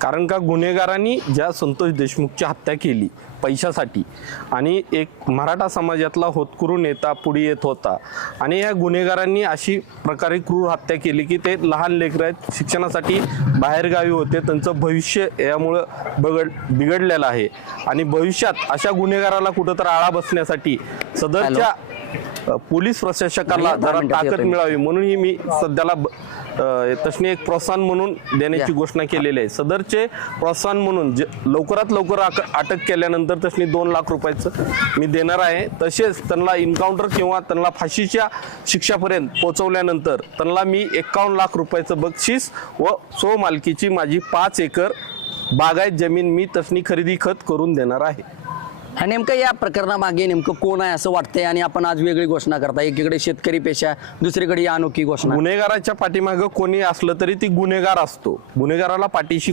कारण का गुन्हेगारांनी ज्या संतोष देशमुखची हत्या केली पैशासाठी आणि एक मराठा समाजातला होतकरू नेता पुढे येत होता आणि या गुन्हेगारांनी अशी प्रकारे क्रूर हत्या केली की ते लहान लेकरं आहेत, शिक्षणासाठी बाहेरगावी होते, त्यांचं भविष्य यामुळं बिघडलेलं आहे आणि भविष्यात अशा गुन्हेगाराला कुठंतरी आळा बसण्यासाठी सदरच्या पोलीस प्रशासकाला जरा ताकद मिळावी म्हणून ही मी सध्याला तसनी एक प्रोत्साहन म्हणून देण्याची घोषणा केलेली आहे। सदरचे प्रोत्साहन म्हणून लवकरात लवकर अटक केल्यानंतर तसनी 2 लाख रुपयाचं मी देणार आहे। तसेच त्यांना इन्काउंटर किंवा त्यांना फाशीच्या शिक्षापर्यंत पोहोचवल्यानंतर त्यांना मी 51 लाख रुपयाचं बक्षीस व स्वमालकीची माझी 5 एकर बागायत जमीन मी तसनी खरेदी खत करून देणार आहे। नेमकं या प्रकरणामागे नेमकं कोण आहे असं वाटतंय आणि आपण आज वेगळी घोषणा करता, एकीकडे शेतकरी पेशा, दुसरीकडे अनोखी घोषणा। गुन्हेगाराच्या पाठीमागे कोणी असलं तरी ती गुन्हेगार असतो, गुन्हेगाराला पाठीशी